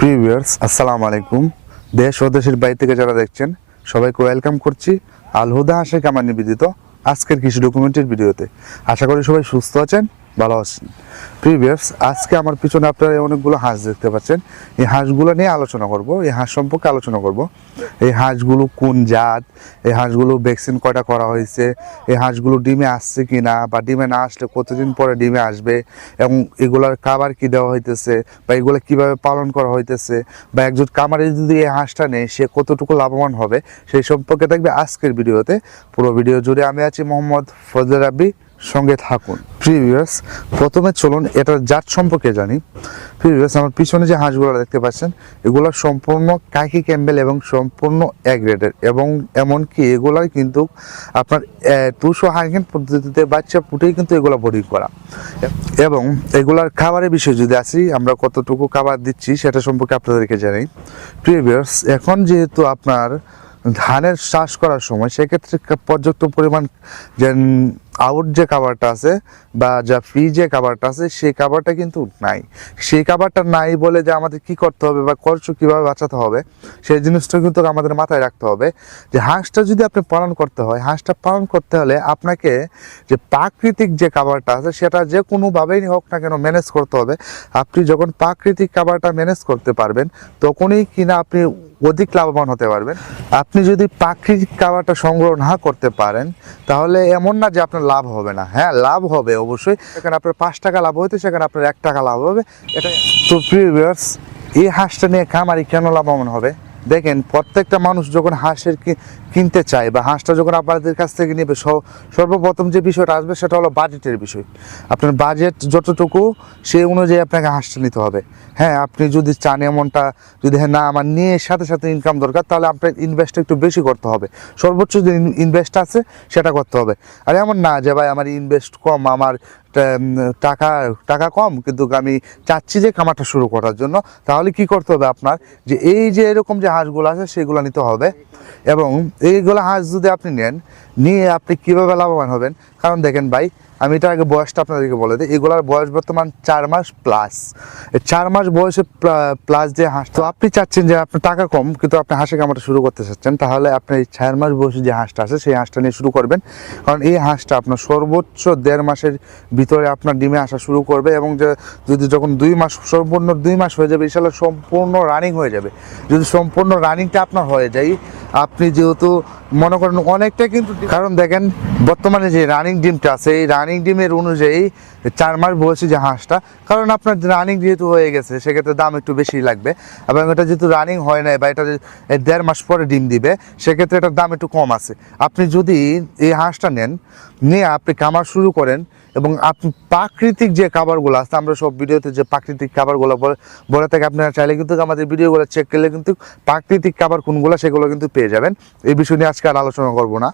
প্রিভিয়ার্স আসসালামু আলাইকুম। দেশ ও দেশের বাইরে থেকে যারা দেখছেন, সবাইকে ওয়েলকাম করছি আলহুদা আশেখ আমার নিবেদিত আজকের কৃষি ডকুমেন্টের ভিডিওতে। আশা করি সবাই সুস্থ আছেন ভালো আছেন। প্রিভিয়ার্স আজকে আমার পিছনে আপনারা অনেকগুলো হাঁস দেখতে পাচ্ছেন। এই হাঁসগুলো নিয়ে আলোচনা করব, এই হাঁস সম্পর্কে আলোচনা করব। এই হাঁসগুলো কোন জাত, এই হাঁসগুলো ভ্যাকসিন কয়টা করা হয়েছে, এই হাঁসগুলো ডিমে আসছে কি না বা ডিমে না আসলে কতদিন পরে ডিমে আসবে এবং এগুলার খাবার কি দেওয়া হইতেছে বা এগুলো কীভাবে পালন করা হইতেছে বা একজন কামারে যদি এই হাঁসটা নেই সে কতটুকু লাভবান হবে, সেই সম্পর্কে দেখবে আজকের ভিডিওতে। পুরো ভিডিও জুড়ে আমি আছি মোহাম্মদ ফজল রাব্বি। সঙ্গে থাকুন। প্রিভিয়াস প্রথমে চলুন, এটার জাত সম্পর্কে জানি। প্রিভিয়াস আমার পিছনে যে হাঁসগুলো দেখতে পাচ্ছেন, এগুলো সম্পূর্ণ কাকি ক্যাম্বেল এবং সম্পূর্ণ অ্যাগ্রেডের এবং এমনকি এগুলাই কিন্তু আপনার দুশো হাইগেন পদ্ধতিতে বাচ্চা ফুটেই কিন্তু এগুলো বোর্ডিং করা। এবং এগুলার খাবারের বিষয় যদি আসি, আমরা কতটুকু খাবার দিচ্ছি সেটা সম্পর্কে আপনাদেরকে জানাই। প্রিভিয়াস এখন যেহেতু আপনার ধানের চাষ করার সময়, সেক্ষেত্রে পর্যাপ্ত পরিমাণ যে আউট যে খাবারটা আছে বা যা ফি যে খাবারটা আছে, সেই খাবারটা কিন্তু নাই। সেই খাবারটা নাই বলে যে আমাদের কি করতে হবে বা খরচ কীভাবে বাঁচাতে হবে, সেই জিনিসটা কিন্তু আমাদের মাথায় রাখতে হবে। যে হাঁসটা যদি আপনি পালন করতে হয়, হাঁসটা পালন করতে হলে আপনাকে যে প্রাকৃতিক যে খাবারটা আছে, সেটা যে কোনোভাবেই হোক না কেন ম্যানেজ করতে হবে। আপনি যখন প্রাকৃতিক খাবারটা ম্যানেজ করতে পারবেন, তখনই কিনা আপনি অধিক লাভবান হতে পারবেন। আপনি যদি প্রাকৃতিক খাবারটা সংগ্রহ না করতে পারেন, তাহলে এমন না যে আপনার লাভ হবে না। হ্যাঁ লাভ হবে অবশ্যই। সেখানে আপনার পাঁচ টাকা লাভ হইতে, সেখানে আপনার এক টাকা লাভ হবে। এটা তো প্রিভিয়াস এই হাঁসটা নিয়ে খামারি কেন লাভবান হবে? দেখেন, প্রত্যেকটা মানুষ যখন হাঁসের কিনতে চায় বা হাঁসটা যখন আপনাদের কাছ থেকে নেবে সর্বপ্রথম যে বিষয়টা আসবে সেটা হলো বাজেটের বিষয়। আপনার বাজেট যতটুকু সেই অনুযায়ী আপনাকে হাঁসটা নিতে হবে। হ্যাঁ আপনি যদি চান এমনটা, যদি হ্যাঁ না, আমার নিয়ে সাথে সাথে ইনকাম দরকার, তাহলে আপনার ইনভেস্টটা একটু বেশি করতে হবে। সর্বোচ্চ যে ইনভেস্ট আছে, সেটা করতে হবে। আর এমন না যে, ভাই, আমার ইনভেস্ট কম, আমার টাকা টাকা কম, কিন্তু আমি চাচ্ছি যে খামারটা শুরু করার জন্য। তাহলে কি করতে হবে আপনার? যে এই যে এরকম যে হাঁসগুলো আছে, সেগুলো নিতে হবে। এবং এইগুলো হাঁস যদি আপনি নেন, নিয়ে আপনি কীভাবে লাভবান হবেন? কারণ দেখেন ভাই আমি এটা আগে বয়সটা আপনাদেরকে বলে দিই। এগুলার বয়স বর্তমান চার মাস প্লাস চার মাস বয়সে প্লাস যে হাঁস, তো আপনি চাচ্ছেন যে আপনার টাকা কম, কিন্তু আপনি হাঁসের কামাটা শুরু করতে চাচ্ছেন, তাহলে আপনি এই চার মাস বয়সে যে হাঁসটা আছে, সেই হাঁসটা নিয়ে শুরু করবেন। কারণ এই হাঁসটা আপনার সর্বোচ্চ দেড় মাসের ভিতরে আপনার ডিমে আসা শুরু করবে এবং যে, যদি যখন দুই মাস, সম্পূর্ণ দুই মাস হয়ে যাবে ইনশাল্লাহ সম্পূর্ণ রানিং হয়ে যাবে। যদি সম্পূর্ণ রানিংটা আপনার হয়ে যায়, আপনি যেহেতু মনে করেন অনেকটা কিন্তু, কারণ দেখেন, বর্তমানে যে রানিং ডিমটা আছে, এই রানিং ডিমের অনুযায়ী চার মাস বয়সী যে হাঁসটা, কারণ আপনার রানিং যেহেতু হয়ে গেছে, সেক্ষেত্রে দাম একটু বেশি লাগবে। এবং এটা যেহেতু রানিং হয় নাই বা এটা দেড় মাস পরে ডিম দিবে, সেক্ষেত্রে এটার দাম একটু কম আছে। আপনি যদি এই হাঁসটা নেন, নিয়ে আপনি খামার শুরু করেন এবং আপনি প্রাকৃতিক যে খাবারগুলো আছে, আমরা সব ভিডিওতে যে প্রাকৃতিক খাবারগুলো বলে থাকি, আপনারা চাইলে কিন্তু আমাদের ভিডিওগুলো চেক করলে কিন্তু প্রাকৃতিক খাবার কোনগুলো সেগুলো কিন্তু পেয়ে যাবেন। এই বিষয় নিয়ে আজকে আর আলোচনা করব না।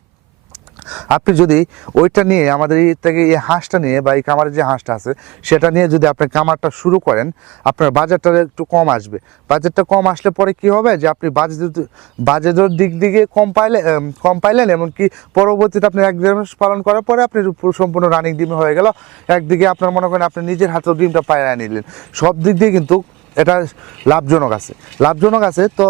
আপনি যদি ওইটা নিয়ে আমাদের থেকে এই হাঁসটা নিয়ে বা এই কামারের যে হাঁসটা আছে, সেটা নিয়ে যদি আপনি কামারটা শুরু করেন, আপনার বাজারটা একটু কম আসবে। বাজারটা কম আসলে পরে কি হবে? যে আপনি বাজেট, বাজেটের দিক দিকে কম পাইলে কম পাইলেন, এমনকি পরবর্তীতে আপনি এক দেড় মাস পালন করার পরে আপনি সম্পূর্ণ রানিং ডিম হয়ে গেল। একদিকে আপনার মনে করেন আপনি নিজের হাতেও ডিমটা পায়ে নিলেন। সব দিক দিয়ে কিন্তু এটা লাভজনক আছে। লাভজনক আছে তো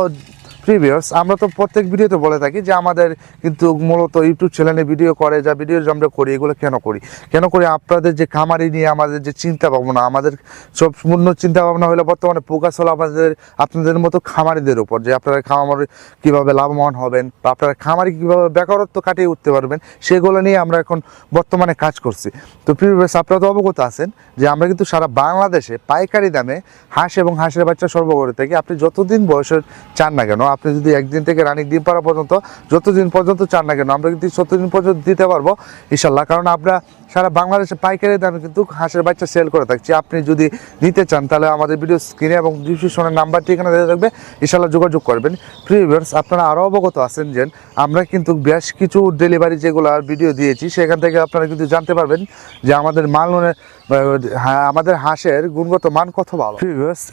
প্রিভিয়াস আমরা তো প্রত্যেক ভিডিওতে বলে থাকি যে আমাদের কিন্তু মূলত ইউটিউব চ্যানেলে ভিডিও করে, যা ভিডিও আমরা করি, এগুলো কেন করি? কেন করি? আপনাদের যে খামারি নিয়ে আমাদের যে চিন্তা ভাবনা, আমাদের সব মূল্য চিন্তা ভাবনা হলে বর্তমানে ফোকাস হলো আমাদের, আপনাদের মতো খামারিদের উপর, যে আপনারা খামার কীভাবে লাভবান হবেন, বা আপনারা খামারি কীভাবে বেকারত্ব কাটিয়ে উঠতে পারবেন, সেগুলো নিয়ে আমরা এখন বর্তমানে কাজ করছি। তো প্রিভিয়াস আপনারা তো অবগত আছেন যে আমরা কিন্তু সারা বাংলাদেশে পাইকারি দামে হাঁস এবং হাঁসের বাচ্চা সরবরাহ করে থাকি আপনি যতদিন বয়সের চান না কেন আপনি যদি একদিন থেকে রানিং ডিম পাড়া পর্যন্ত যতদিন পর্যন্ত চান না কেন আমরা কিন্তু ততদিন পর্যন্ত দিতে পারব ইনশাল্লাহ। কারণ আমরা সারা বাংলাদেশে পাইকারি দামে কিন্তু হাঁসের বাচ্চা সেল করে থাকছি। আপনি যদি নিতে চান তাহলে আমাদের ভিডিও স্ক্রিনে এবং ডিসক্রিপশনের নাম্বারটি এখানে দেওয়া থাকবে। ইনশাল্লাহ যোগাযোগ করবেন। প্রিভিয়ার্স আপনারা আরও অবগত আছেন যে আমরা কিন্তু বেশ কিছু ডেলিভারি যেগুলো ভিডিও দিয়েছি সেখান থেকে আপনারা কিন্তু জানতে পারবেন যে আমাদের মাল হ্যাঁ, আমাদের হাঁসের গুণগত মান কত ভালো?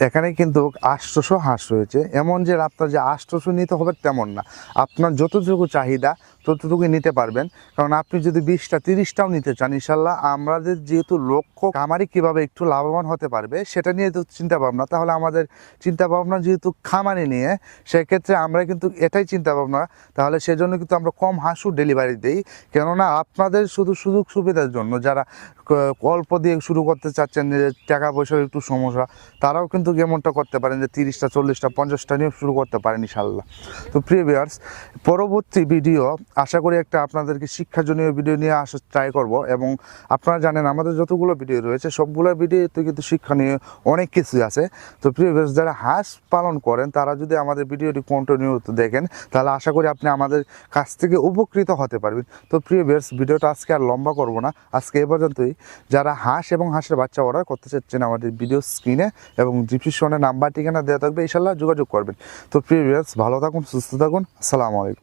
এখানে কিন্তু আষ্টশো হাঁস রয়েছে। এমন যে আপনার যে আষ্টশো নিতে হবে তেমন না। আপনার যতটুকু চাহিদা ততটুকুই নিতে পারবেন। কারণ আপনি যদি বিশটা, তিরিশটাও নিতে চান, ইনশাল্লাহ আমাদের যেহেতু লক্ষ্য খামারি কীভাবে একটু লাভবান হতে পারবে, সেটা নিয়ে তো চিন্তা ভাবনা তাহলে আমাদের চিন্তা ভাবনা যেহেতু খামারি নিয়ে, সেক্ষেত্রে আমরা কিন্তু এটাই চিন্তা ভাবনা তাহলে সেজন্য কিন্তু আমরা কম হাঁসু ডেলিভারি দিই। কেননা আপনাদের শুধু সুযোগ সুবিধার জন্য যারা অল্প দিয়ে শুরু করতে চাচ্ছেন, যে টাকা পয়সার একটু সমস্যা, তারাও কিন্তু এমনটা করতে পারেন যে তিরিশটা, চল্লিশটা, পঞ্চাশটা নিয়ে শুরু করতে পারেন, ইনশাল্লাহ। তো প্রিভিয়ার্স পরবর্তী ভিডিও আশা করি একটা আপনাদেরকে শিক্ষাজনীয় ভিডিও নিয়ে আসার ট্রাই করব। এবং আপনারা জানেন, আমাদের যতগুলো ভিডিও রয়েছে, সবগুলো ভিডিওতে কিন্তু শিক্ষণীয় অনেক কিছু আছে। তো প্রিয় যারা হাঁস পালন করেন, তারা যদি আমাদের ভিডিওটি কন্টিনিউ দেখেন, তাহলে আশা করি আপনি আমাদের কাছ থেকে উপকৃত হতে পারবেন। তো প্রিয় ভিউয়ার্স ভিডিওটা আজকে আর লম্বা করব না। আজকে এ পর্যন্তই। যারা হাঁস এবং হাঁসের বাচ্চা অর্ডার করতে চাচ্ছেন আমাদের ভিডিও স্ক্রিনে এবং ডিসক্রিপশনে নাম্বার ঠিকানা দেওয়া থাকবে ইনশাল্লাহ যোগাযোগ করবেন। তো প্রিয় ভিউয়ার্স ভালো থাকুন, সুস্থ থাকুন। আসসালামু আলাইকুম।